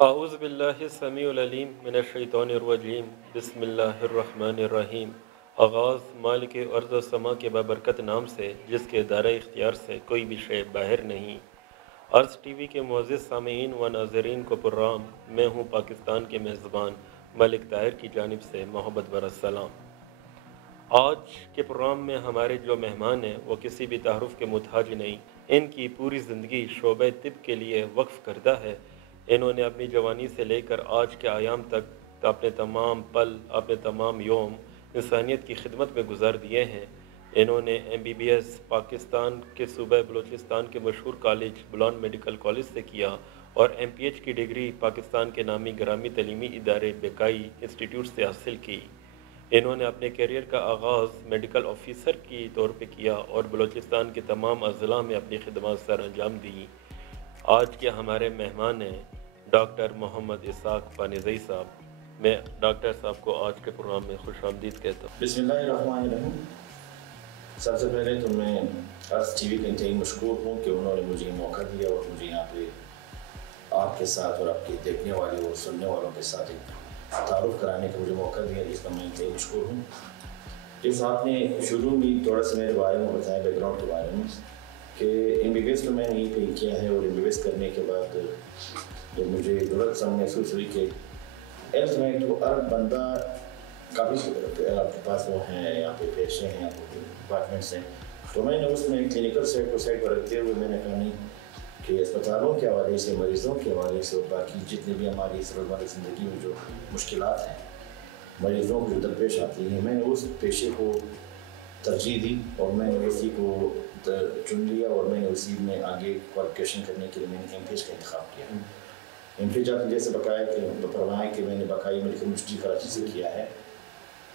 اعوذ باللہ السمیع العلیم من الشیطان الرجیم بسم اللہ الرحمن الرحیم۔ آغاز مالک ارض و سما کے بابرکت نام سے جس کے دائرہ اختیار سے کوئی بھی شے باہر نہیں۔ عرض ٹی وی کے معزز سامعین و ناظرین کو پرام، میں ہوں پاکستان کے میزبان ملک طاہر کی جانب سے محبت بھرا سلام۔ آج کے پروگرام میں ہمارے جو مہمان ہیں وہ کسی بھی تعارف کے محتاج نہیں۔ ان کی پوری زندگی شعبہ طب کے لیے وقف کردہ ہے۔ انہوں نے اپنی جوانی سے لے کر آج کے ایام تک اپنے تمام پل، اپنے تمام یوم انسانیت کی خدمت میں گزار دیے ہیں۔ انہوں نے MBBS پاکستان کے صوبہ بلوچستان کے مشہور کالج بلان میڈیکل کالج سے کیا اور MPH کی ڈگری پاکستان کے نامی گرامی تعلیمی ادارے بیکائی انسٹیٹیوٹ سے حاصل کی۔ انہوں نے اپنے کیریئر کا آغاز میڈیکل آفیسر کی طور پہ کیا اور بلوچستان کے تمام اضلاع میں اپنی خدمات سر انجام دی۔ آج کے ہمارے مہمان ہیں ڈاکٹر محمد اسحاق پانیزئی صاحب۔ میں ڈاکٹر صاحب کو آج کے پروگرام میں خوش آمدید کہتا ہوں۔ بسم اللہ الرحمن الرحیم۔ سب سے پہلے تو میں عرض ٹی وی کے انتہائی مشکور ہوں کہ انہوں نے مجھے موقع دیا اور مجھے یہاں پہ آپ کے ساتھ اور آپ کے دیکھنے والے اور سننے والوں کے ساتھ ایک تعارف کرانے کا مجھے موقع دیا، جس کا میں انتہائی مشکور ہوں۔ جس آپ نے شروع میں تھوڑا سا میرے بارے میں بتایا، بیک گراؤنڈ کے بارے میں، کہ MBBS تو میں نے یہیں پہ کیا ہے، اور MBBS کرنے کے بعد جب مجھے ضرورت سب محسوس ہوئی کہ ہیلتھ میں تو ہر بندہ کافی آپ کے پاس وہ ہیں، یہاں پہ پیشے ہیں، ڈپارٹمنٹس ہیں، تو میں نے اس میں کلینکل سائڈ کو سائڈ پر رکھتے ہوئے میں نے کہا نہیں کہ اسپتالوں کے حوالے سے، مریضوں کے حوالے سے اور باقی جتنے بھی ہماری روزمرہ زندگی میں جو مشکلات ہیں مریضوں کو جو درپیش آتی ہیں، میں نے اس پیشے کو ترجیح دی اور میں نے اسی کو چن لیا اور میں نے اسی میں آگے کوالیفیکیشن کرنے کے لیے میں نے MPH کا انتخاب کیا۔ MPH آپ نے جیسے بقایا کہ فرمایا کہ میں نے باقاعدہ میڈیکل یونیورسٹی کراچی سے کیا ہے۔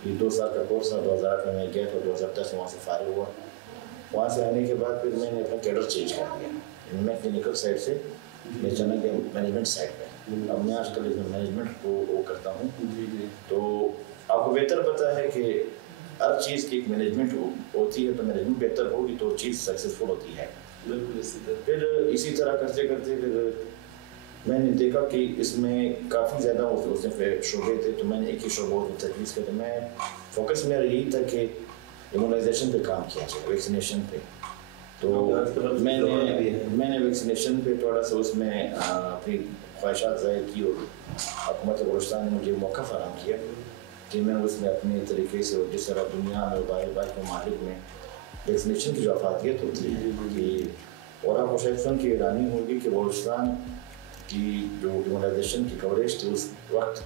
یہ 2 سال کا کورس تھا، 2008 میں گیا تو 2010 میں وہاں سے فارغ ہوا۔ وہاں سے آنے کے بعد پھر میں نے اپنا کیڈر چینج کر دیا، میں کلینکل سائڈ سے میں چلا گیا مینجمنٹ سائڈ پہ۔ اب میں آج کل اس میں مینجمنٹ کو وہ کرتا ہوں۔ تو آپ کو بہتر پتہ ہے کہ ہر چیز کی ایک مینجمنٹ ہوتی ہے، تو مینجمنٹ بہتر ہوگی تو چیز سکسیزفل ہوتی ہے۔ پھر اسی طرح کرتے کرتے پھر میں نے دیکھا کہ اس میں کافی زیادہ اس میں شعبے تھے، تو میں نے ایک ہی شعبوں کو تجویز کیا، تو میں فوکس میرا یہی تھا کہ ایمونائزیشن پہ کام کیا جائے، ویکسینیشن پہ۔ تو میں نے ویکسینیشن پہ تھوڑا سا اس میں اپنی خواہشات ظاہر کی اور حکومت بلوچستان نے مجھے موقع فراہم کیا کہ میں اس میں اپنے طریقے سے، جس طرح دنیا میں باقی ممالک میں ویکسینیشن کی جو افادیت ہوتی ہے، اور آپ کو شاید سن کے حیرانی ہوگی کہ بلوچستان کی جو ایمونائزیشن کی کوریج تھی اس وقت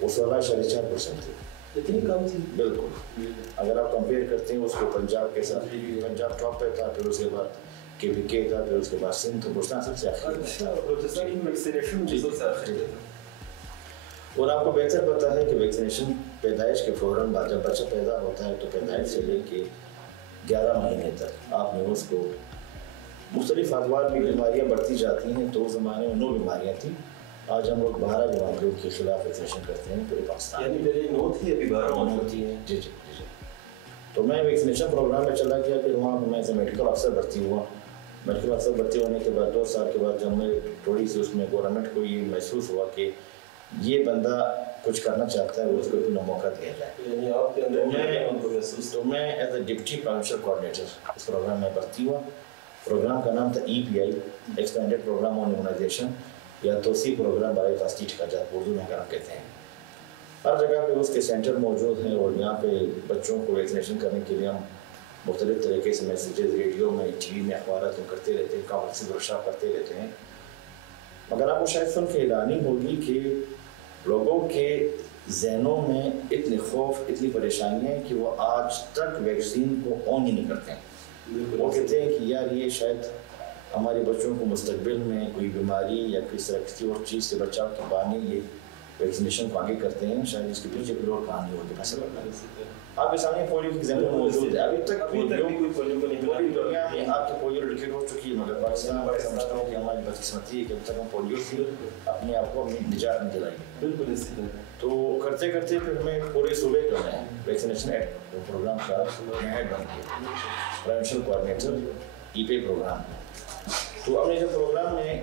وہ 16.4% تھی۔ اتنی کم تھی؟ بالکل۔ اگر آپ کمپیئر کرتے ہیں اس کو پنجاب کے ساتھ، پنجاب ٹاپ پہ تھا، پھر اس کے بعد KPK تھا، پھر اس کے بعد سندھ، تو بلوچستان سب سے آخر اچھا، بلوچستان کی ویکسینیشن سب سے آخر تھا۔ اور آپ کو بہتر پتہ ہے کہ ویکسینیشن پیدائش کے فوراً بعد جب بچہ پیدا ہوتا ہے تو پیدائش سے لے کے 11 مہینے تک آپ نے اس کو مختلف ادوار کی بیماریاں بڑھتی جاتی ہیں، تو اس زمانے میں 9 بیماریاں تھیں۔ آج ہم لوگ 12 بیماریوں کے خلاف ویکسینیشن کرتے ہیں پورے پاکستان۔ یعنی پہلے 9 تھی، ابھی 12 ہوتی ہے۔ جی جی جی۔ تو میں ویکسینیشن پروگرام میں چلا گیا، پھر وہاں میں ایز اے میڈیکل افسر بھرتی ہوا۔ میڈیکل افسر بھرتی ہونے کے بعد 2 سال کے بعد جب میں تھوڑی سی اس میں گورنمنٹ کو یہ محسوس ہوا کہ یہ بندہ کچھ کرنا چاہتا ہے، اس کو اپنا موقع دیا جائے، یعنی آپ کے اندر محسوس تو میں as a deputy provincial coordinator اس پروگرام میں بھرتی ہوا۔ پروگرام کا نام تھا EPI، expanded program on immunization, یا توسیع پروگرام برائے تاسٹیج کا جات اردو میں ہم کہتے ہیں۔ ہر جگہ پہ اس کے سینٹر موجود ہیں، اور یہاں پہ بچوں کو ویکسینیشن کرنے کے لیے ہم مختلف طریقے سے میسیجز ریڈیو میں، ٹی وی میں، اخبارات میں کرتے رہتے ہیں، کانفرنس ورکشاپ کرتے رہتے ہیں۔ مگر آپ کو شاید سن کے حیرانی ہوگی کہ لوگوں کے ذہنوں میں اتنے خوف، اتنی پریشانیاں ہیں کہ وہ آج تک ویکسین کو آن ہی نہیں کرتے ہیں۔ وہ کہتے ہیں کہ یار یہ شاید ہمارے بچوں کو مستقبل میں کوئی بیماری یا کسی طرح کسی اور چیز سے بچاؤ کے بہانے یہ ویکسینیشن کو آگے کرتے ہیں، شاید اس کے پیچھے کوئی اور کہانی ہوگی۔ مثلا آپ کے سامنے پولیو کی ایگزامپل موجود ہے، ابھی تک پوری دنیا میں آپ کی پولیو ریڈیکیٹ ہو چکی ہے، مگر پاکستان میں سمجھتا ہوں کہ ہماری بدقسمتی ہے کہ اب تک ہم پولیو سے اپنے آپ کو نجات نہیں دلائی۔ بالکل اسی طرح۔ تو کرتے کرتے پھر میں پورے صوبے کا میں ویکسینیشن پروگرام کا میں ہیڈ بن گیا، پروونشل کوآرڈینیٹر EPI پروگرام۔ تو اب نے جو پروگرام میں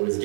OSD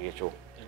DHO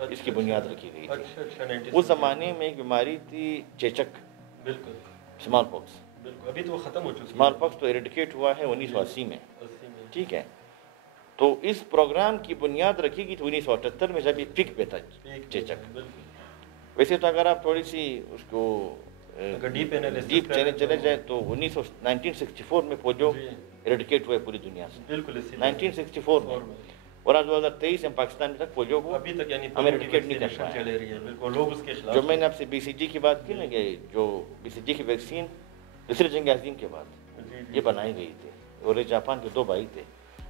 اس کی بنیاد رکھی گئی تھی. اچھا اس زمانے میں ایک بیماری تھی چیچک, بالکل اسمال پاکس. بالکل ابھی تو وہ ختم ہو چکی ہے. اسمال پاکس تو ایریڈیکیٹ ہوا ہے 1980 میں, 80 میں. ٹھیک ہے. تو اس پروگرام کی بنیاد رکھی گئی تھی 1978 میں, جب یہ پک پہ تھا چیچک. بالکل. ویسے تو اگر آپ تھوڑی سی اس کو ڈیپ چلے جائیں تو 1964 میں پولیو ایریڈیکیٹ ہوئے پوری دنیا سے, بالکل 1964 میں. اور آج 2023 میں پاکستان میں تک پولیو کو ابھی تک یعنی ہم ایریڈیکیٹ نہیں کر پائے. چلے رہی ہے. بالکل لوگ اس کے خلاف. جو میں نے آپ سے بی سی جی کی بات کی نا, کہ جو بی سی جی کی ویکسین دوسری جنگ عظیم کے بعد یہ بنائی گئی تھی, اور یہ جاپان کے 2 بھائی تھے,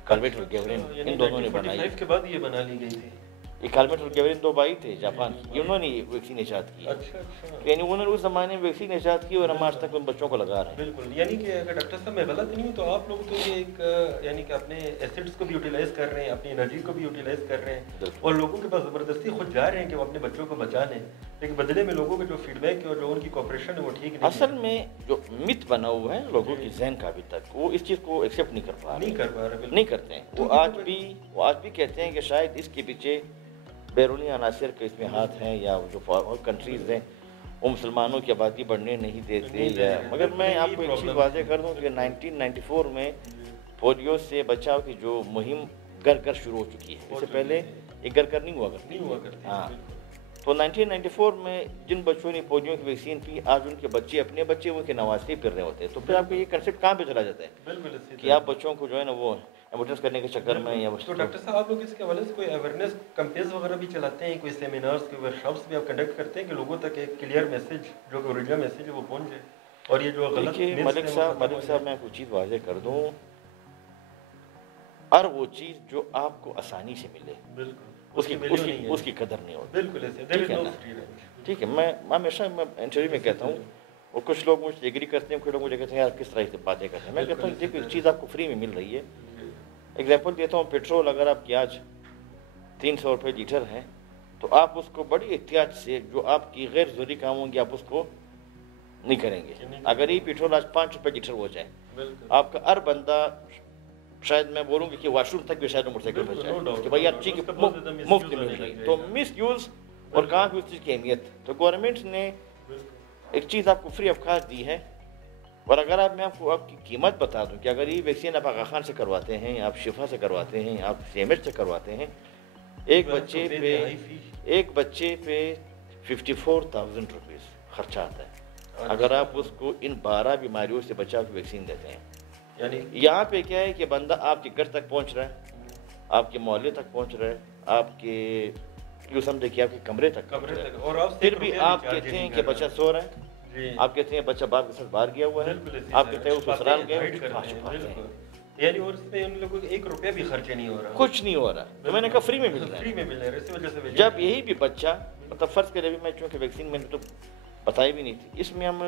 کالویٹ اور گیورین, ان دونوں نے بنائی. 1945 کے بعد یہ بنا لی گئی تھی. یہ کالویٹ اور گیورین 2 بھائی تھے جاپان کے, انہوں نے یہ ویکسین ایجاد کی. اچھا. یعنی انہوں نے اس زمانے میں ویکسین ایجاد کی اور ہم آج تک ان بچوں کو لگا رہے ہیں. بالکل. یعنی کہ اگر ڈاکٹر صاحب میں غلط نہیں ہوں تو آپ لوگ تو یہ ایک یعنی کہ اپنے ایسڈس کو بھی یوٹیلائز کر رہے ہیں, اپنی انرجی کو بھی یوٹیلائز کر رہے ہیں, اور لوگوں کے پاس زبردستی خود جا رہے ہیں کہ وہ اپنے بچوں کو بچا لیں, لیکن بدلے میں لوگوں کے جو فیڈ بیک ہے اور جو ان کی کوپریشن ہے وہ ٹھیک نہیں ہے. اصل میں جو مت بنا ہوا ہے لوگوں کی ذہن کا ابھی تک, وہ اس چیز کو ایکسیپٹ نہیں کر پا رہے, نہیں کرتے ہیں. وہ آج بھی کہتے ہیں کہ شاید اس کے پیچھے بیرونی عناصر کے اس میں ہاتھ ہیں, یا جو کنٹریز ہیں وہ مسلمانوں کی آبادی بڑھنے نہیں دیتے. یا مگر میں آپ کو ایک چیز واضح کر دوں کہ 1994 میں پولیو سے بچاؤ کی جو مہم گھر گھر شروع ہو چکی ہے. اس سے پہلے یہ گھر گھر نہیں ہوا کرتی. ہاں, تو 1994 میں جن بچوں نے پولیو کی ویکسین پی, آج ان کے بچے اپنے بچے ان کے نواسے پھر رہے ہوتے ہیں. تو پھر آپ کو یہ کنسیپٹ کہاں پہ چلا جاتا ہے کہ آپ بچوں کو جو ہے نا وہ ایمبولینس کرنے کے چکر میں یا. تو ڈاکٹر صاحب آپ لوگ اس کے حوالے سے کوئی اویئرنیس کیمپینز وغیرہ بھی چلاتے ہیں, کوئی سیمینارز, کوئی ورکشاپس بھی آپ کنڈکٹ کرتے ہیں کہ لوگوں تک ایک کلیئر میسج جو کہ اوریجنل میسج ہے وہ پہنچ جائے, اور یہ جو غلط ملک صاحب میں کوئی چیز واضح کر دوں, ہر وہ چیز جو آپ کو آسانی سے ملے اس کی قدر نہیں ہوتی. بالکل. ٹھیک ہے. میں ہمیشہ انٹرویو میں کہتا ہوں, اور کچھ لوگ مجھ سے ایگری کرتے ہیں, کچھ لوگ مجھے کہتے ہیں یار کس طرح سے باتیں کرتے ہیں. میں کہتا ہوں دیکھو ایک چیز آپ کو فری میں مل رہی ہے. ایگزامپل دیتا ہوں, پیٹرول اگر آپ کی آج 300 روپے لیٹر ہے تو آپ اس کو بڑی احتیاط سے, جو آپ کی غیر ضروری کام ہوں گے آپ اس کو نہیں کریں گے. اگر یہ پیٹرول آج 5 روپے لیٹر ہو جائے, آپ کا ہر بندہ, شاید میں بولوں گی کہ واش روم تک بھی شاید موٹر سائیکل پہ جائے کہ بھائی یار چیز مفت مل رہی. تو مس یوز اور کہاں کی اس چیز کی اہمیت. تو گورنمنٹ نے ایک چیز آپ کو فری آف کاسٹ دی ہے, اور اگر میں آپ کو آپ کی قیمت بتا دوں کہ اگر یہ ویکسین آپ آغا خان سے کرواتے ہیں, آپ شفا سے کرواتے ہیں, آپ سی ایم ایچ سے کرواتے ہیں, ایک بچے پہ 54,000 روپیز خرچہ آتا ہے. اگر آپ اس کو ان 12 بیماریوں سے بچاؤ کی ویکسین دیتے ہیں. یعنی یہاں پہ کیا ہے کہ بندہ آپ کے گھر تک پہنچ رہا ہے, آپ کے محلے تک پہنچ رہا ہے, آپ کے یوں سمجھے کہ آپ کے کمرے تک, اور پھر بھی آپ کہتے ہیں کہ بچہ سو رہا ہے, آپ کہتے ہیں بچہ باپ کے ساتھ باہر گیا ہوا ہے, آپ کہتے ہیں اس سسرال گئے. یعنی اور اس میں ان لوگوں کو 1 روپیہ بھی خرچہ نہیں ہو رہا, کچھ نہیں ہو رہا. تو میں نے کہا فری میں مل رہا ہے. اسی وجہ سے جب یہی بھی بچہ, مطلب فرض کرے بھی میں چونکہ ویکسین میں نے تو بتائی بھی نہیں تھی, اس میں ہم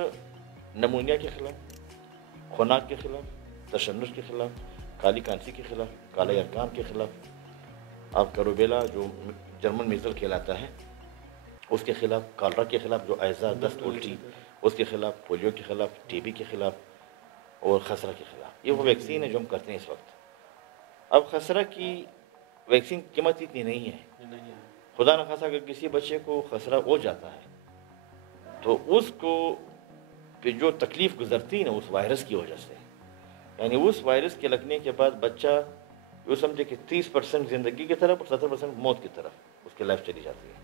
نمونیا کے خلاف, خناق کے خلاف, تشنج کے خلاف, کالی کانسی کے خلاف, کالا یرقان کے خلاف, آپ کا روبیلا جو جرمن میزل کہلاتا ہے اس کے خلاف, کالرا کے خلاف جو ایزا, دست, الٹی, اس کے خلاف, پولیو کے خلاف, ٹی بی کے خلاف, اور خسرہ کے خلاف. یہ وہ ویکسین ہے جو ہم کرتے ہیں اس وقت. اب خسرہ کی ویکسین قیمت اتنی نہیں ہے. خدا نخواستہ اگر کسی بچے کو خسرہ ہو جاتا ہے تو اس کو پھر جو تکلیف گزرتی ہے نا اس وائرس کی وجہ سے, یعنی اس وائرس کے لگنے کے بعد بچہ وہ سمجھے کہ 30% زندگی کی طرف اور 70% موت کی طرف اس کی لائف چلی جاتی ہے.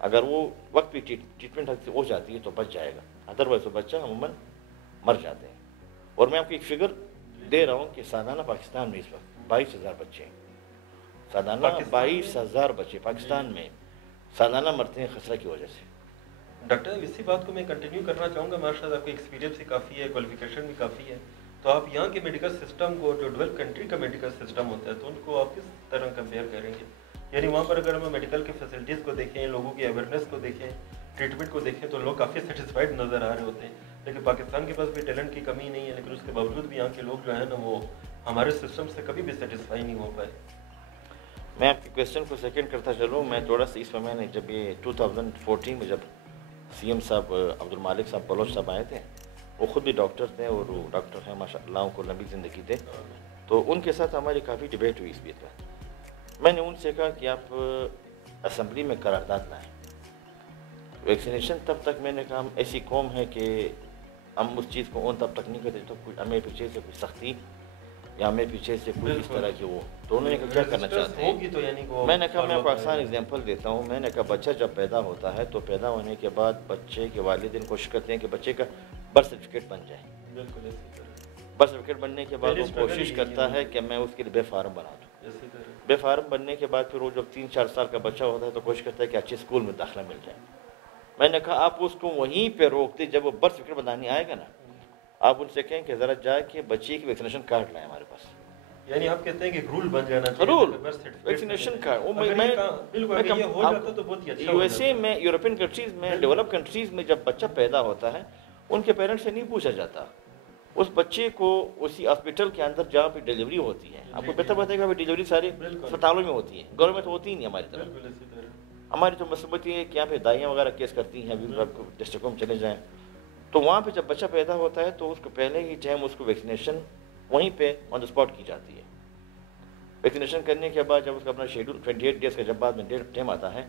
اگر وہ وقت پہ ٹریٹمنٹ ہو جاتی ہے تو بچ جائے گا, ادروائز وہ بچہ عموماً مر جاتے ہیں. اور میں آپ کو ایک فگر دے رہا ہوں کہ سالانہ پاکستان میں اس وقت 22,000 بچے ہیں, سالانہ 22,000 بچے پاکستان میں سالانہ مرتے ہیں خسرہ کی وجہ سے. ڈاکٹر صاحب اسی بات کو میں کنٹینیو کرنا چاہوں گا, ماشاء اللہ آپ کو ایکسپیرینس بھی کافی ہے, کوالیفیکیشن بھی کافی ہے, تو آپ یہاں کے میڈیکل سسٹم کو, جو ڈیولپ کنٹری کا میڈیکل سسٹم ہوتا ہے, تو ان کو آپ کس طرح کمپیئر کریں گے؟ یعنی وہاں پر اگر ہم میڈیکل کی فیسلٹیز کو دیکھیں, لوگوں کی اویئرنیس کو دیکھیں, ٹریٹمنٹ کو دیکھیں, تو لوگ کافی سیٹسفائڈ نظر آ رہے ہوتے ہیں. لیکن پاکستان کے پاس بھی ٹیلنٹ کی کمی نہیں ہے, لیکن اس کے باوجود بھی یہاں کے لوگ جو ہیں نا وہ ہمارے سسٹم سے کبھی بھی سیٹسفائی نہیں ہو پائے. میں آپ کے کویشچن کو سیکنڈ کرتا چلوں. میں تھوڑا سا اس میں نے جب یہ 2014 میں جب سی ایم صاحب عبدالمالک صاحب بلوچ صاحب آئے تھے, وہ خود بھی ڈاکٹر تھے اور وہ ڈاکٹر ہیں ماشاء اللہ, ان کو لمبی زندگی دے, تو ان کے ساتھ ہماری کافی ڈبیٹ ہوئی اس بات پر. میں نے ان سے کہا کہ آپ اسمبلی میں قرارداد لائیں. ویکسینیشن تب تک میں نے کہا ہم ایسی قوم ہے کہ ہم اس چیز کو اون تب تک نہیں کرتے تو کچھ ہمیں پیچھے سے کوئی سختی یا ہمیں پیچھے سے کوئی اس طرح کی وہ تو انہوں نے کیا کرنا چاہتے ہیں. میں نے کہا میں آپ کو آسان اگزامپل دیتا ہوں. میں نے کہا بچہ جب پیدا ہوتا ہے تو پیدا ہونے کے بعد بچے کے والدین کوشش کرتے ہیں کہ بچے کا برتھ سرٹیفکیٹ بن جائے. برتھ سرٹیفکیٹ بننے کے بعد وہ کوشش کرتا ہے کہ میں اس کے لیے بے فارم بنا دوں. بے فارم بننے کے بعد پھر وہ جب 3-4 سال کا بچہ ہوتا ہے تو کوشش کرتا ہے کہ اچھے اسکول میں داخلہ مل جائے. میں نے کہا آپ اس کو وہیں پہ روک دیں. جب وہ برتھ سرٹیفکیٹ بنانے آئے گا نا آپ ان سے کہیں کہ ذرا جا کے بچے کی ویکسینیشن کارڈ لائیں ہمارے پاس. یعنی آپ کہتے ہیں کہ رول بن جانا چاہیے rule vaccination card. U S A میں یورپین کنٹریز میں ڈیولپ کنٹریز میں جب بچہ پیدا ہوتا ہے ان کے پیرنٹس سے نہیں پوچھا جاتا. اس بچے کو اسی ہاسپٹل کے اندر جہاں پہ ڈیلیوری ہوتی ہے آپ کو بہتر بتائے گا ڈیلیوری ساری اسپتالوں میں ہوتی ہے. گورنمنٹ ہوتی ہی نہیں ہماری طرف. ہماری تو مصیبت یہ ہے کہ یہاں پہ دائیاں وغیرہ کیس کرتی ہیں. ابھی آپ کو ڈسٹرکوں میں چلے جائیں تو وہاں پہ جب بچہ پیدا ہوتا ہے تو اس کو پہلے ہی ٹائم اس کو ویکسینیشن وہیں پہ آن دا اسپاٹ کی جاتی ہے. ویکسینیشن کرنے کے بعد جب اس کا اپنا شیڈول 28 ڈیز کا جب بعد میں ٹائم آتا ہے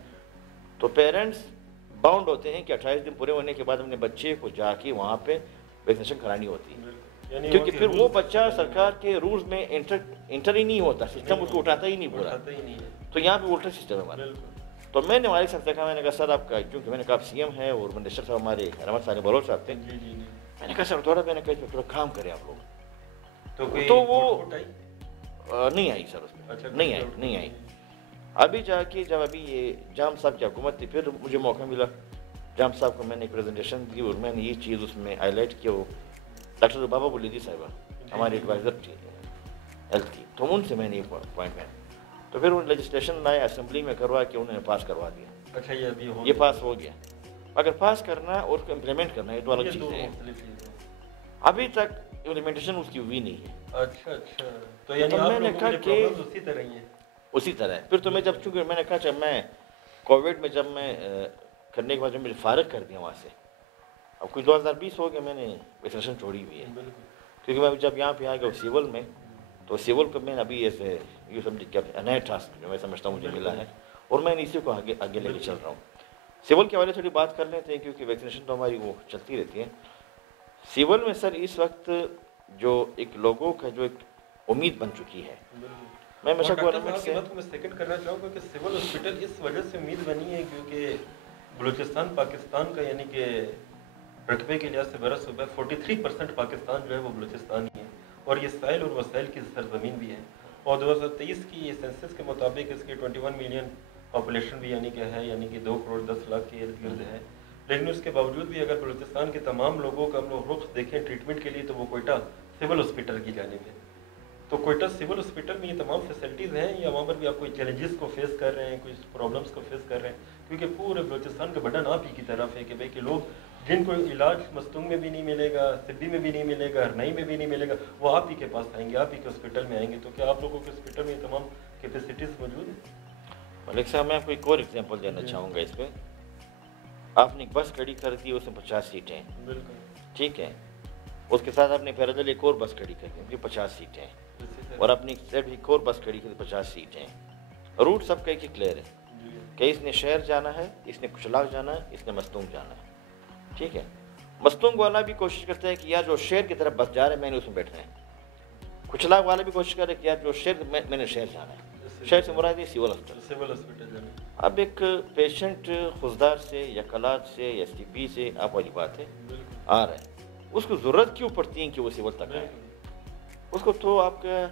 تو پیرنٹس باؤنڈ ہوتے ہیں کہ 28 دن پورے ہونے کے بعد اپنے بچے کو جا کے وہاں پہ ویکسینیشن کرانی ہوتی ہے. کیونکہ پھر وہ بچہ سرکار کے رولز میں انٹر ہی نہیں ہوتا. سسٹم اس کو اٹھاتا ہی نہیں پورا. تو یہاں پہ الٹا سسٹم ہے ہمارا. تو میں نے ہمارے ساتھ دیکھا. میں نے کہا سر آپ کا کیونکہ میں نے کہا آپ سی ایم ہے اور منسٹر صاحب ہمارے رحمت صاحب بلوچ صاحب تھے. میں نے کہا سر تھوڑا میں نے کہا تھوڑا کام کریں آپ لوگ. تو وہ نہیں آئی سر اس میں نہیں آئی. ابھی جا کے جب ابھی یہ جام صاحب کی حکومت تھی پھر مجھے موقع ملا. جام صاحب کو میں نے ایک پریزنٹیشن دی اور میں نے یہ چیز اس میں ہائی لائٹ کیا. وہ ڈاکٹر بابا بولیدی صاحبہ ہمارے ایڈوائزر تھی ہیلتھ کی. تو ان سے میں نے یہ پوائنٹ میں تو پھر وہ لیجسلیشن لائے اسمبلی میں کروا کے انہوں نے پاس کروا دیا. اچھا یہ پاس ہو گیا. اگر پاس کرنا اور اس کو امپلیمنٹ کرنا یہ دو الگ چیزیں ہیں. ابھی تک امپلیمنٹیشن اس کی ہوئی نہیں ہے. اچھا تو یعنی میں نے کہا کہ اسی طرح ہے. پھر تو میں جب چونکہ میں نے کہا جب میں کووڈ میں جب میں کرنے کے بعد جب مجھے فارغ کر دیا وہاں سے اب کچھ 2020 ہو گیا میں نے ویکسینیشن چھوڑی ہوئی ہے. کیونکہ میں جب یہاں پہ آ گیا سیول میں تو سیول کو میں نے ابھی ایسے یہ سمجھ کیا نیا ٹاسک جو میں سمجھتا ہوں مجھے ملا ہے اور میں اسی کو آگے لے کے چل رہا ہوں. سیول کے حوالے تھوڑی بات کر لیتے ہیں کیونکہ ویکسینیشن تو ہماری وہ چلتی رہتی ہے. سیول میں سر اس وقت جو ایک لوگوں کا جو ایک امید بن چکی ہے. میں ہمیشہ گورنمنٹ سے میں سیکنڈ کرنا چاہوں گا کہ سول ہاسپٹل اس وجہ سے امید بنی ہے کیونکہ بلوچستان پاکستان کا یعنی کہ رقبے کے لحاظ سے بڑا صوبہ ہے. 43% پاکستان جو ہے وہ بلوچستان ہی ہے اور یہ ساحل اور وسائل کی سرزمین بھی ہے. اور 2023 کی یہ سینسس کے مطابق اس کی 21 ملین پاپولیشن بھی یعنی کہ ہے یعنی کہ 2 کروڑ 10 لاکھ کے ارد گرد ہے. لیکن اس کے باوجود بھی اگر بلوچستان کے تمام لوگوں کا ہم لوگ رخ دیکھیں ٹریٹمنٹ کے لیے تو وہ کوئٹہ سول ہاسپٹل کی جانب ہے. تو کوئٹہ سول ہاسپٹل میں یہ تمام فیسلٹیز ہیں یا وہاں پر بھی آپ کوئی چیلنجز کو فیس کر رہے ہیں کچھ پرابلمس کو فیس کر رہے ہیں کیونکہ پورے بلوچستان کا برڈن آپ ہی کی طرف ہے کہ بھائی کہ لوگ جن کو علاج مستونگ میں بھی نہیں ملے گا سدھی میں بھی نہیں ملے گا ہرنائی میں بھی نہیں ملے گا وہ آپ ہی کے پاس آئیں گے آپ ہی کے ہاسپٹل میں آئیں گے. تو کیا آپ لوگوں کے ہاسپٹل میں یہ تمام کیپیسٹیز موجود ہیں؟ ملک صاحب میں آپ کو ایک اور ایگزامپل دینا چاہوں گا. اس پہ آپ نے ایک بس کھڑی کر دی اس میں 50 سیٹیں ہیں. بالکل ٹھیک ہے. اس کے ساتھ آپ نے پیرادل ایک اور بس کھڑی کر دی ان کی 50 سیٹیں ہیں اور اپنی ایک اور بس کھڑی کر دی 50 سیٹیں ہیں. روٹ سب کا ایک ہی کلیئر ہے کہ اس نے شہر جانا ہے اس نے کچلاگ جانا ہے اس نے مستونگ جانا ہے. ٹھیک ہے. مستونگ والا بھی کوشش کرتا ہے کہ یار جو شہر کی طرف بس جا رہا ہے میں نے اس میں بیٹھنا ہے. کچلاگ والا بھی کوشش کر رہا ہے کہ یار جو شہر میں نے شہر جانا ہے. شہر سے مراد ہے سول ہاسپٹل. اب ایک پیشنٹ خزدار سے یا کلات سے یا سی پی سے آپ والی بات ہے آ رہا ہے اس کو ضرورت کیوں پڑتی ہے کہ وہ سول تک آئے. اس کو تو آپ کا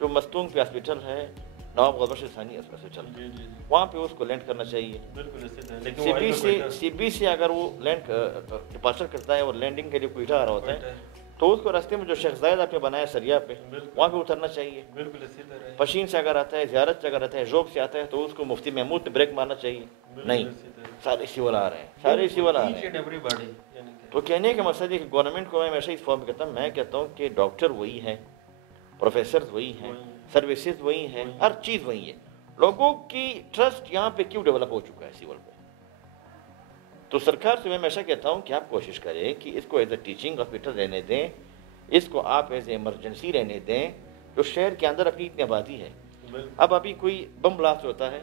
جو مستونگ پہ ہاسپٹل ہے نواب غبر ثانی ہاسپٹل وہاں پہ اس کو لینڈ کرنا چاہیے. سی بی سے اگر وہ لینڈ ڈپارچر کرتا ہے اور لینڈنگ کے لیے کوئٹہ آ رہا ہوتا ہے تو اس کو راستے میں جو شیخ زائد آپ نے بنایا سریا پہ وہاں پہ اترنا چاہیے. پشین سے اگر آتا ہے زیارت سے اگر آتا ہے ژوب سے آتا ہے تو اس کو مفتی محمود نے بریک مارنا چاہیے. نہیں سارے سیول آ رہے ہیں سارے سیول آ رہے ہیں. تو کہنے کا مقصد ہے کہ گورنمنٹ کو میں ہمیشہ اس فارم میں کہتا ہوں میں کہتا ہوں کہ ڈاکٹر وہی ہیں پروفیسرز وہی ہیں سروسز وہی ہیں ہر چیز وہی ہے. لوگوں کی ٹرسٹ یہاں پہ کیوں ڈیولپ ہو چکا ہے سیول پہ. تو سرکار سے میں ہمیشہ کہتا ہوں کہ آپ کوشش کریں کہ اس کو ایز اے ٹیچنگ ہاسپٹل رہنے دیں اس کو آپ ایز اے ایمرجنسی رہنے دیں. جو شہر کے اندر اپنی اتنی آبادی ہے اب ابھی کوئی بم بلاسٹ ہوتا ہے